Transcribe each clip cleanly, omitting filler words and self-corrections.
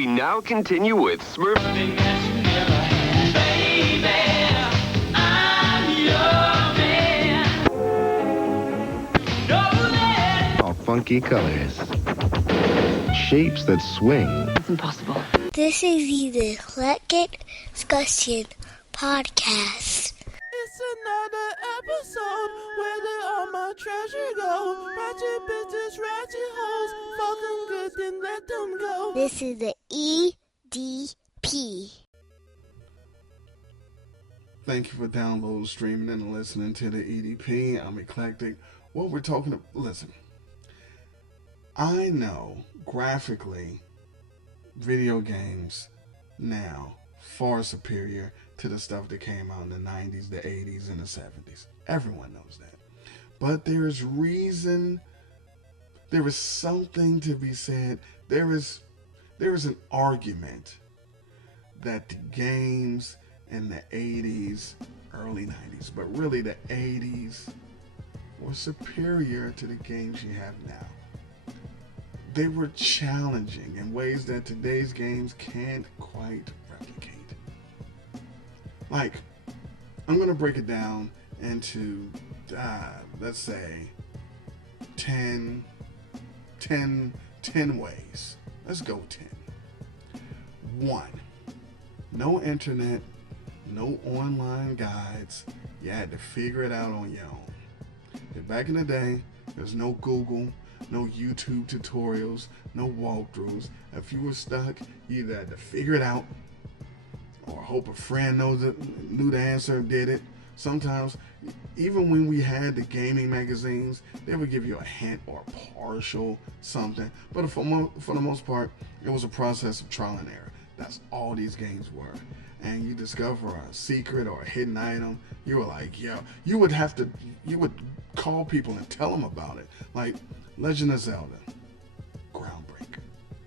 We now continue with Smurf. All funky colors. Shapes that swing. It's impossible. This is the Eclectic Discussion Podcast. It's another episode where did all my treasure go? Ratchet bitches, ratchet hoes, fuck them good, then let them go. This is the EDP. Thank you for downloading, streaming, and listening to the EDP. I'm Eclectic. What we're talking about, listen, I know graphically video games now far superior to the stuff that came out in the 90s, the 80s, and the 70s. Everyone knows that. But there is reason, there is something to be said. There is an argument that the games in the 80s, early 90s, but really the 80s were superior to the games you have now. They were challenging in ways that today's games can't quite replicate. Like, I'm going to break it down into, let's say, 10 ways. Let's go 10. 1. No internet, no online guides. You had to figure it out on your own. Back in the day, there's no Google, no YouTube tutorials, no walkthroughs. If you were stuck, you either had to figure it out or hope a friend knew the answer and did it. Sometimes, even when we had the gaming magazines, they would give you a hint or a partial something. But for the most part, it was a process of trial and error. That's all these games were. And you discover a secret or a hidden item, you were like, yo, you would call people and tell them about it. Like Legend of Zelda, groundbreaker.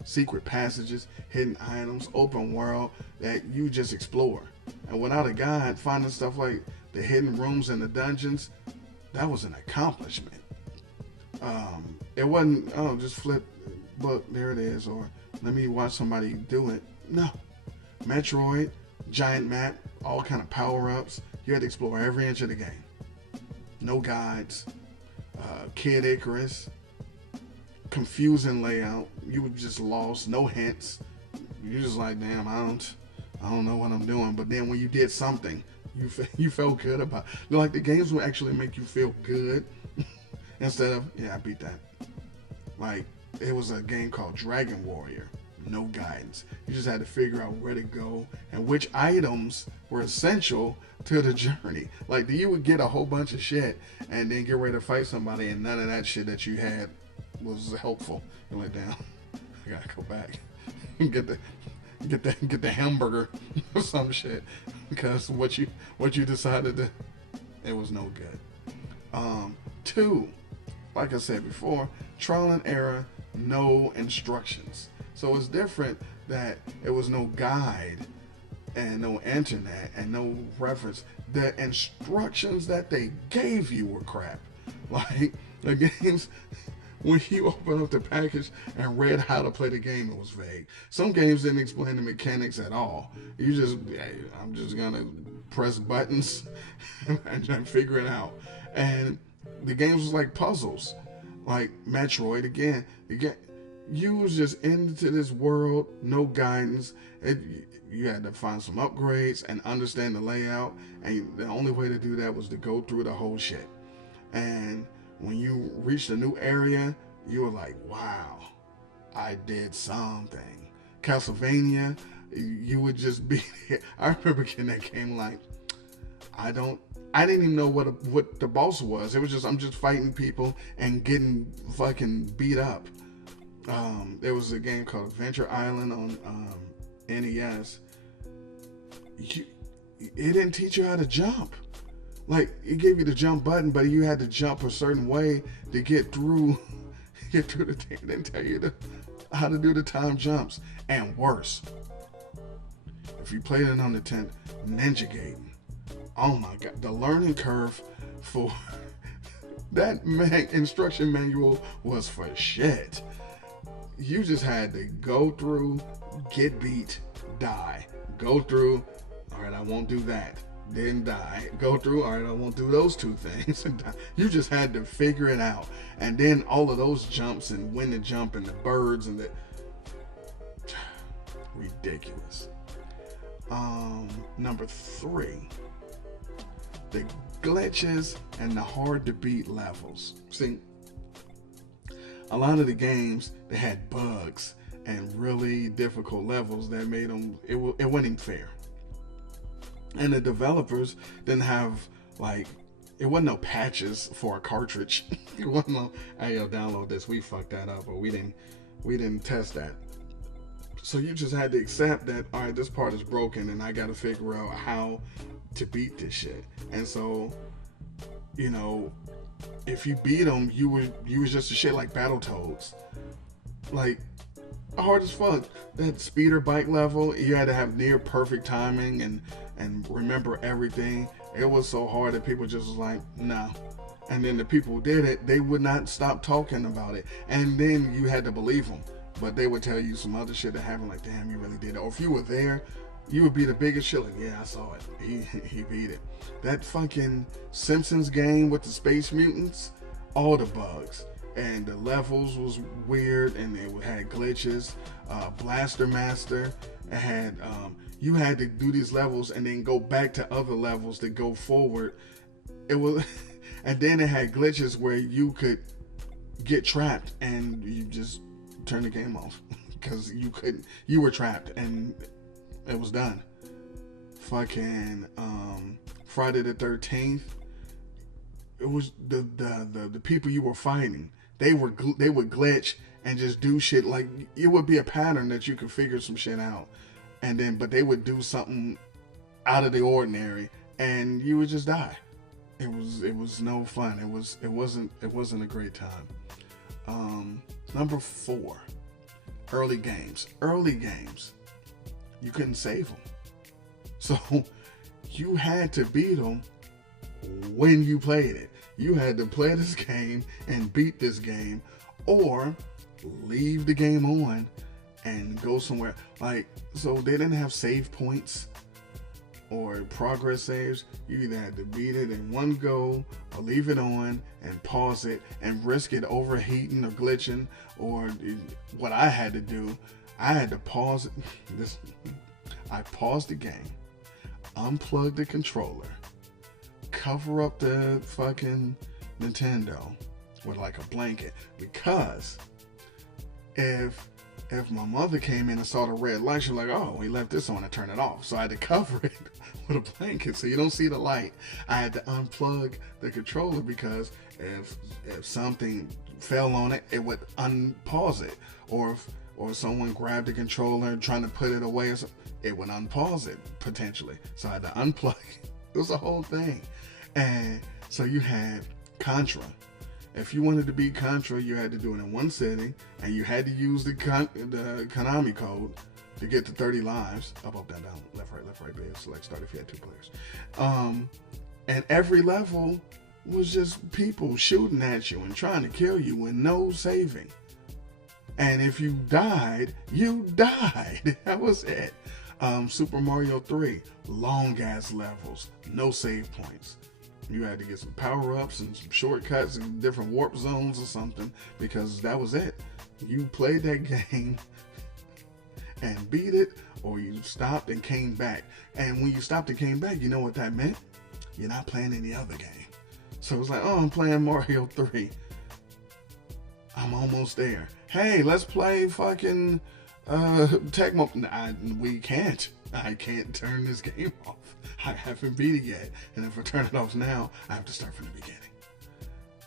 Secret passages, hidden items, open world that you just explore. And without a guide, finding stuff like the hidden rooms and the dungeons, that was an accomplishment. It wasn't, oh, just flip book, there it is, or let me watch somebody do it. No. Metroid, giant map, all kind of power-ups. You had to explore every inch of the game. No guides. Kid Icarus. Confusing layout. You were just lost. No hints. You're just like, damn, I don't know what I'm doing. But then when you did something, you felt good about it. Like the games would actually make you feel good instead of, yeah, I beat that. Like, it was a game called Dragon Warrior. No guidance. You just had to figure out where to go and which items were essential to the journey. Like, you would get a whole bunch of shit and then get ready to fight somebody, and none of that shit that you had was helpful. You're like, damn, I gotta go back and get the hamburger or some shit, because what you decided to, it was no good. 2, like I said before, trial and error, no instructions. So it's different that it was no guide and no internet and no reference. The instructions that they gave you were crap. Like the games, when you open up the package and read how to play the game, it was vague. Some games didn't explain the mechanics at all. You just, hey, I'm just gonna press buttons and figure it out. And the games was like puzzles, like Metroid again. You was just into this world, no guidance. You had to find some upgrades and understand the layout. And the only way to do that was to go through the whole shit. And when you reached a new area, you were like, wow, I did something. Castlevania, you would just be there. I remember getting that game like, I didn't even know what the boss was. It was just, I'm just fighting people and getting fucking beat up. There was a game called Adventure Island on NES. It didn't teach you how to jump. Like, it gave you the jump button, but you had to jump a certain way to get through the thing. It didn't tell you how to do the time jumps. And worse, if you played it on the 10th, Ninja Gaiden. Oh my God, the learning curve for that instruction manual was for shit. You just had to go through get beat, die, go through, all right, I won't do that, then die, go through, all right, I won't do those two things, and die. You just had to figure it out. And then all of those jumps and when to jump and the birds and the ridiculous. Number 3, the glitches and the hard to beat levels. See, a lot of the games, they had bugs and really difficult levels that made them, it wasn't even fair. And the developers didn't have, like, it wasn't no patches for a cartridge. It wasn't no, hey, yo, download this, we fucked that up, or we didn't test that. So you just had to accept that, all right, this part is broken and I got to figure out how to beat this shit. And so, you know, if you beat them, you was just a shit like Battletoads. Like, hard as fuck. That speeder bike level, you had to have near perfect timing and remember everything. It was so hard that people just was like, no. And then the people who did it, they would not stop talking about it. And then you had to believe them. But they would tell you some other shit that happened, like, damn, you really did it. Or if you were there, you would be the biggest shit, like, yeah, I saw it. He beat it. That fucking Simpsons game with the Space Mutants, all the bugs. And the levels was weird, and it had glitches. Blaster Master, it had, you had to do these levels and then go back to other levels to go forward. It was, and then it had glitches where you could get trapped and you just turn the game off because you were trapped and it was done. Fucking Friday the 13th, it was the people you were fighting, they would glitch and just do shit. Like, it would be a pattern that you could figure some shit out, and then but they would do something out of the ordinary and you would just die. It was no fun. It wasn't a great time. Number 4, early games. You couldn't save them. So you had to beat them when you played it. You had to play this game and beat this game, or leave the game on and go somewhere. Like, so they didn't have save points or progress saves. You either had to beat it in one go or leave it on and pause it and risk it overheating or glitching. Or what I had to do, I had to pause it. I paused the game, unplugged the controller, cover up the fucking Nintendo with like a blanket, because if my mother came in and saw the red light, she's like, oh, we left this on and turn it off. So I had to cover it with a blanket so you don't see the light. I had to unplug the controller because if something fell on it, it would unpause it. Or someone grabbed the controller trying to put it away, or something, it would unpause it potentially. So I had to unplug it. It was a whole thing. And so you had Contra. If you wanted to beat Contra, you had to do it in one sitting, and you had to use the Konami code to get to 30 lives. Up, down, down, left, right, B, select, start if you had 2 players. And every level was just people shooting at you and trying to kill you with no saving. And if you died, you died. That was it. Super Mario 3, long ass levels, no save points. You had to get some power-ups and some shortcuts and different warp zones or something, because that was it. You played that game and beat it, or you stopped and came back. And when you stopped and came back, you know what that meant? You're not playing any other game. So it's like, oh, I'm playing Mario 3. I'm almost there. Hey, let's play fucking Tecmo. We can't. I can't turn this game off. I haven't beat it yet. And if I turn it off now, I have to start from the beginning.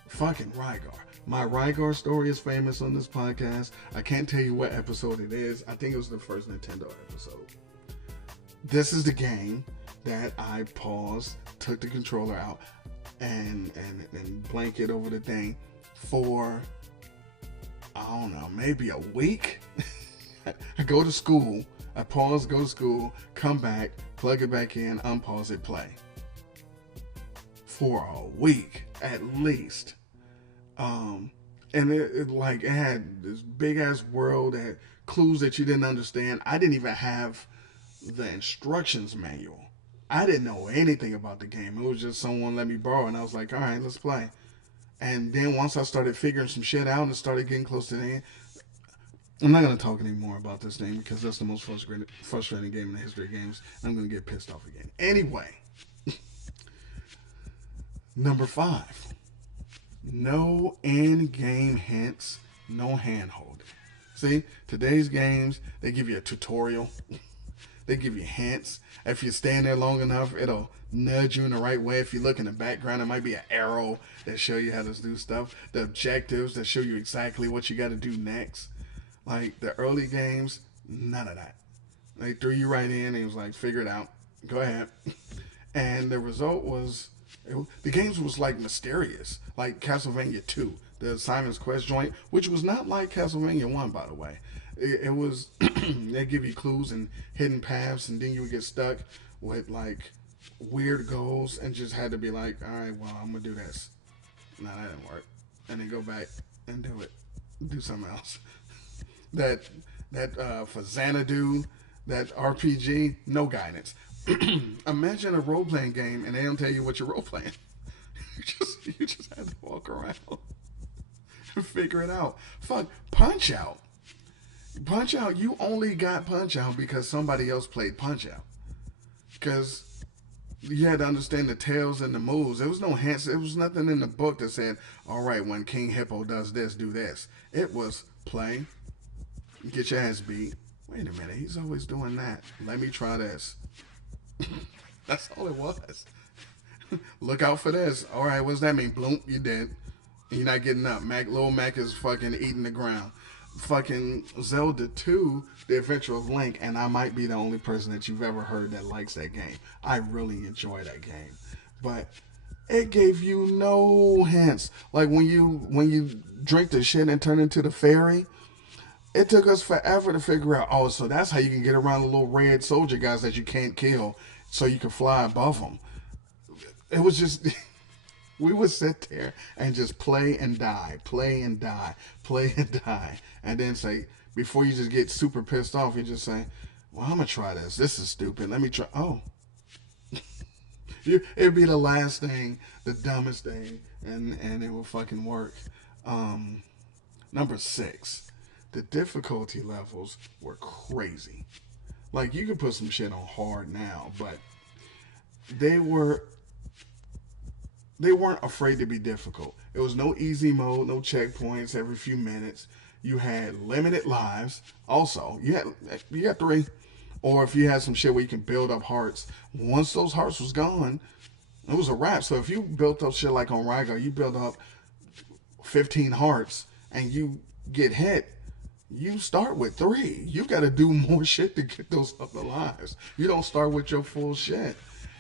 Fucking Rygar. My Rygar story is famous on this podcast. I can't tell you what episode it is. I think it was the first Nintendo episode. This is the game that I paused, took the controller out, and blanket over the thing for, I don't know, maybe a week. I go to school, I pause, go to school, come back, plug it back in, unpause it, play. For a week, at least. And it had this big ass world that clues that you didn't understand. I didn't even have the instructions manual. I didn't know anything about the game. It was just someone let me borrow, and I was like, all right, let's play. And then once I started figuring some shit out and started getting close to the end, I'm not going to talk anymore about this thing because that's the most frustrating game in the history of games. I'm going to get pissed off again. Anyway, number 5. No in-game hints, no hand-holding. See, today's games, they give you a tutorial. They give you hints. If you stand there long enough, it'll nudge you in the right way. If you look in the background, it might be an arrow that show you how to do stuff. The objectives that show you exactly what you got to do next. Like the early games, none of that. They threw you right in and it was like, figure it out. Go ahead. And the result was, the games was like mysterious. Like Castlevania 2, the Simon's Quest joint, which was not like Castlevania 1, by the way. It was, they give you clues and hidden paths, and then you would get stuck with like weird goals and just had to be like, all right, well, I'm going to do this. No, that didn't work. And then go back and do it. Do something else. That for Xanadu, that RPG, no guidance. Imagine a role-playing game and they don't tell you what you're role-playing. You just have to walk around and figure it out. Fuck, Punch-Out! Punch-Out, you only got Punch-Out because somebody else played Punch-Out. Because you had to understand the tales and the moves. There was no hints. There was nothing in the book that said, all right, when King Hippo does this, do this. It was play, get your ass beat. Wait a minute, he's always doing that. Let me try this. That's all it was. Look out for this. All right, what's that mean? Bloom, you dead. And you're not getting up. Little Mac is fucking eating the ground. Fucking Zelda 2, The Adventure of Link, and I might be the only person that you've ever heard that likes that game. I really enjoy that game. But it gave you no hints. Like when you drink the shit and turn into the fairy, it took us forever to figure out, oh, so that's how you can get around the little red soldier guys that you can't kill so you can fly above them. It was just, we would sit there and just play and die, play and die, play and die. And then say, before you just get super pissed off, you just say, well, I'm going to try this. This is stupid. Let me try. Oh. It'd be the last thing, the dumbest thing, and it will fucking work. Number 6. The difficulty levels were crazy. Like, you could put some shit on hard now, but they weren't afraid to be difficult. It was no easy mode, no checkpoints every few minutes. You had limited lives. Also, you got 3. Or if you had some shit where you can build up hearts, once those hearts was gone, it was a wrap. So if you built up shit like on Rygar, you build up 15 hearts and you get hit, you start with 3. You got to do more shit to get those other lives. You don't start with your full shit.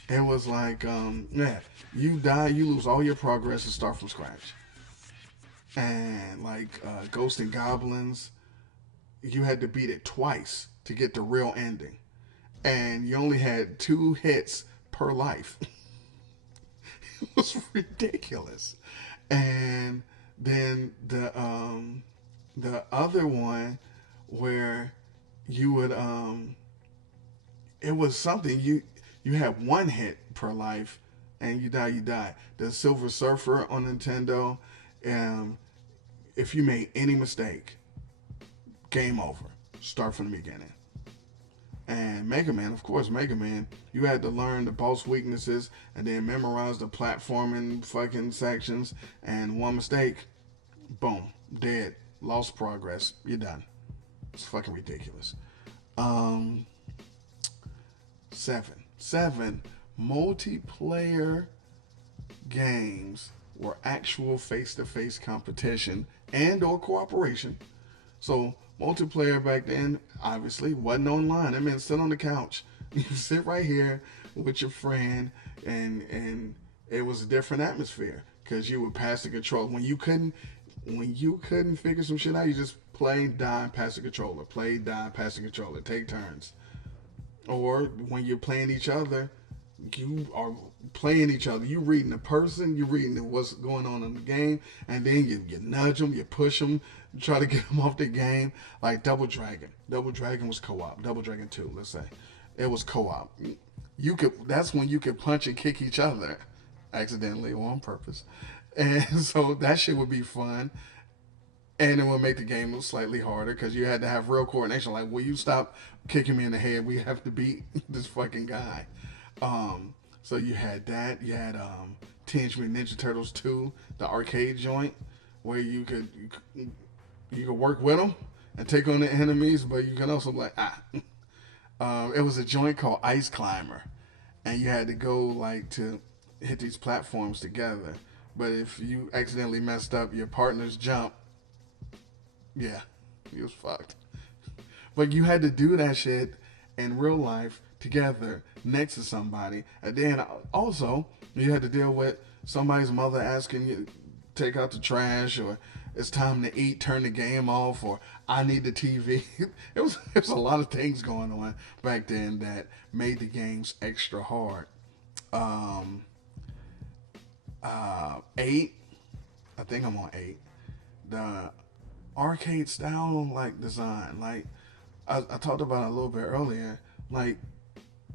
It was like, you die, you lose all your progress and start from scratch. And like Ghosts and Goblins, you had to beat it twice to get the real ending. And you only had 2 hits per life. It was ridiculous. And then the other one where you would it was something you had 1 hit per life and you die. The Silver Surfer on Nintendo, if you made any mistake, game over. Start from the beginning. And Mega Man, of course, you had to learn the boss weaknesses and then memorize the platforming fucking sections, and 1 mistake, boom, dead, lost progress, you're done. It's fucking ridiculous. 7 multiplayer games were actual face-to-face competition and or cooperation. So multiplayer back then obviously wasn't online. I mean, sit on the couch. You sit right here with your friend, and it was a different atmosphere because you would pass the control. When you couldn't figure some shit out, you just play, die, pass the controller. Play, die, pass the controller. Take turns. Or when you're playing each other, You are playing each other. You reading the person, you reading what's going on in the game, and then you nudge them, you push them, try to get them off the game. Like Double Dragon. Double Dragon was co-op. Double Dragon 2, let's say. It was co-op. That's when you could punch and kick each other accidentally or on purpose. And so that shit would be fun. And it would make the game slightly harder because you had to have real coordination. Like, will you stop kicking me in the head? We have to beat this fucking guy. So you had that. You had Teenage Mutant Ninja Turtles 2, the arcade joint, where you could work with them and take on the enemies, but you can also be like, it was a joint called Ice Climber, and you had to go like to hit these platforms together. But if you accidentally messed up your partner's jump, yeah, he was fucked. But you had to do that shit in real life together next to somebody. And then also, you had to deal with somebody's mother asking you to take out the trash, or it's time to eat, turn the game off, or I need the TV. It was a lot of things going on back then that made the games extra hard. 8, I think I'm on 8. The arcade style like design, like I talked about it a little bit earlier, like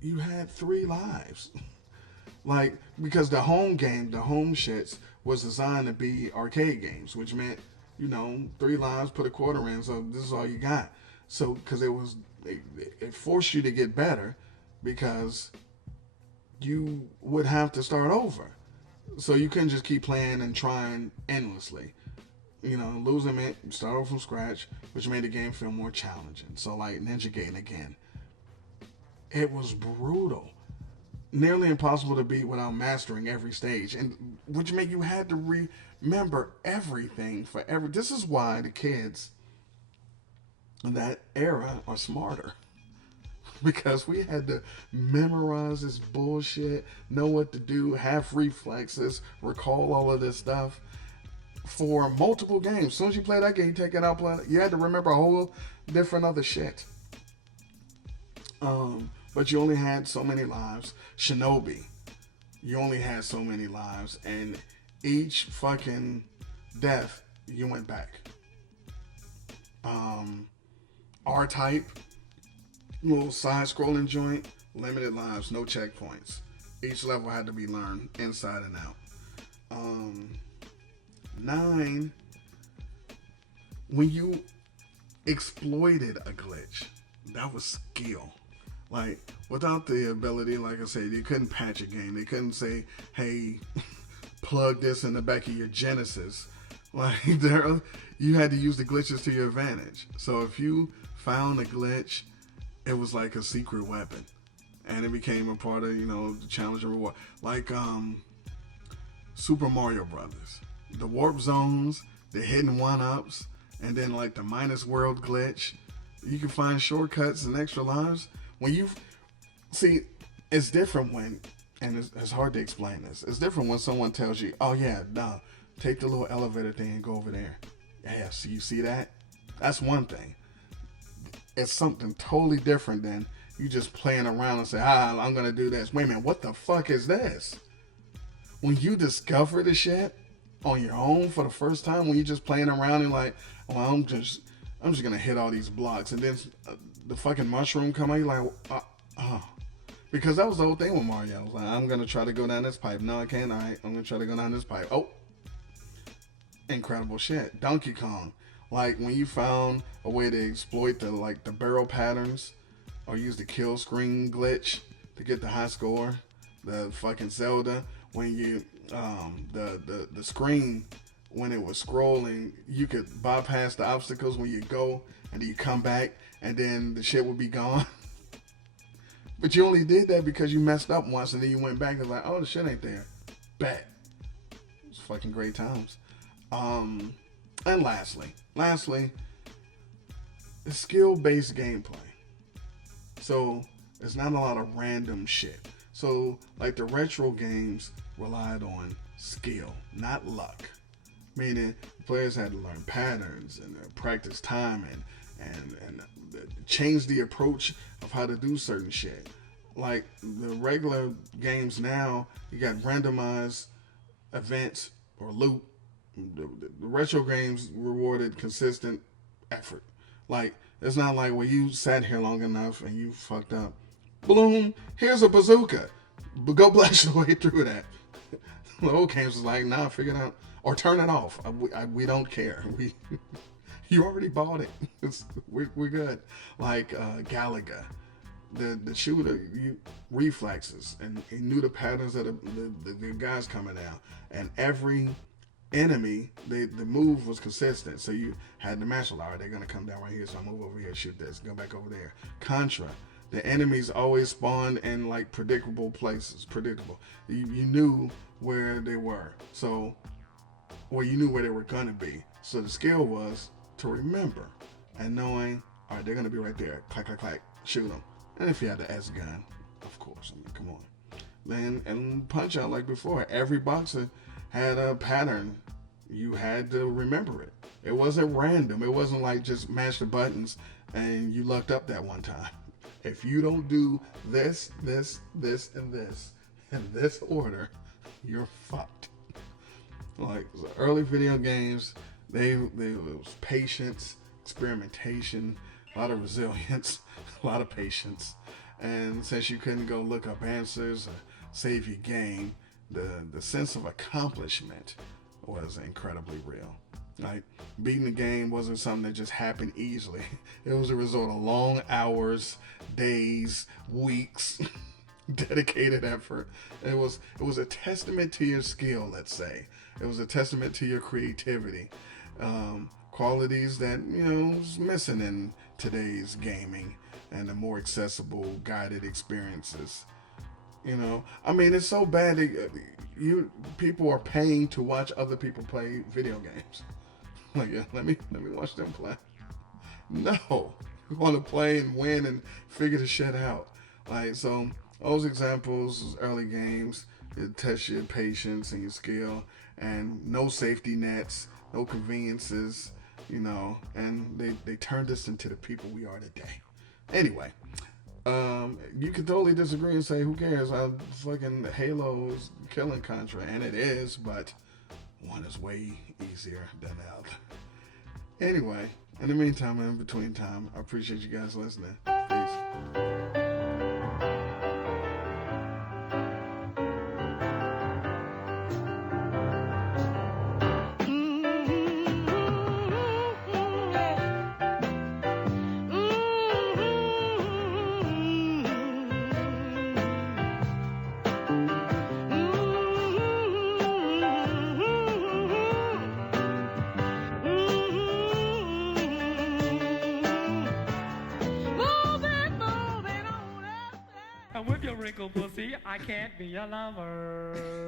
you had 3 lives. Like, because the home game, the home shits was designed to be arcade games, which meant, 3 lives, put a quarter in, so this is all you got. So, because it forced you to get better, because you would have to start over. So you couldn't just keep playing and trying endlessly. Losing meant start over from scratch, which made the game feel more challenging. So like Ninja Gaiden again. It was brutal. Nearly impossible to beat without mastering every stage, and which meant you had to remember everything forever. This is why the kids in that era are smarter. Because we had to memorize this bullshit, know what to do, have reflexes, recall all of this stuff for multiple games. As soon as you play that game, you take it out, play it, you had to remember a whole different other shit. But you only had so many lives. Shinobi, you only had so many lives, and each fucking death, you went back. R-Type, little side-scrolling joint, limited lives, no checkpoints. Each level had to be learned inside and out. 9, when you exploited a glitch, that was skill. Like, without the ability, like I said, you couldn't patch a game. They couldn't say, hey, plug this in the back of your Genesis. Like, you had to use the glitches to your advantage. So if you found a glitch, it was like a secret weapon. And it became a part of, the challenge and reward. Like Super Mario Brothers. The warp zones, the hidden one-ups, and then like the minus world glitch. You can find shortcuts and extra lives. When you see, it's different when, and it's hard to explain this. It's different when someone tells you, oh yeah, no, take the little elevator thing and go over there. Yeah, so you see that? That's one thing. It's something totally different than you just playing around and say, I'm going to do this. Wait a minute, what the fuck is this? When you discover the shit on your own for the first time, when you're just playing around and like, well, I'm just going to hit all these blocks. And then the fucking mushroom come out, you're like, because that was the whole thing with Mario. I was like, I'm going to try to go down this pipe. No, I can't. All right, I'm going to try to go down this pipe. Oh, incredible shit. Donkey Kong. Like when you found a way to exploit the barrel patterns or use the kill screen glitch to get the high score. The fucking Zelda, when you the screen, when it was scrolling, you could bypass the obstacles when you go and then you come back and then the shit would be gone. But you only did that because you messed up once and then you went back and was like, oh, the shit ain't there. Bet. It was fucking great times. And lastly, it's skill-based gameplay. So it's not a lot of random shit. So like the retro games relied on skill, not luck. Meaning players had to learn patterns and practice time and change the approach of how to do certain shit. Like the regular games now, you got randomized events or loot. The retro games rewarded consistent effort. Like it's not like when you sat here long enough and you fucked up. Bloom, here's a bazooka. But go blast your way through that. The old games was like, nah, figure it out or turn it off. We don't care. You already bought it. We're good. Like Galaga. The shooter reflexes and he knew the patterns of the guys coming out, and every enemy the move was consistent, so you had the martial art. They're gonna come down right here, so I move over here, shoot this, go back over there. Contra, the enemies always spawned in like predictable places. You knew where they were, so you knew where they were gonna be, so the skill was to remember and knowing, all right, they're gonna be right there, clack clack clack, shoot them. And if you had the S gun, of course, I mean, come on. Then, and Punch Out like before, every boxer had a pattern. You had to remember it. It wasn't random. It wasn't like just mash the buttons and you lucked up that one time. If you don't do this, and this in this order, you're fucked. Like early video games, it was patience, experimentation, a lot of resilience, a lot of patience. And since you couldn't go look up answers or save your game, the sense of accomplishment was incredibly real. Like beating the game wasn't something that just happened easily. It was a result of long hours, days, weeks, dedicated effort. It was a testament to your skill, let's say. It was a testament to your creativity. Qualities that, was missing in today's gaming and the more accessible guided experiences. I mean, it's so bad that people are paying to watch other people play video games. Like, yeah, let me watch them play. No, you want to play and win and figure the shit out. Like, so those examples, early games, it tests your patience and your skill, and no safety nets, no conveniences, and they turned us into the people we are today. Anyway, you could totally disagree and say, who cares? Fucking Halo is killing Contra, and it is, but one is way easier than the other. Anyway, in the meantime, and in between time, I appreciate you guys listening. Peace. And with your wrinkled pussy, I can't be your lover.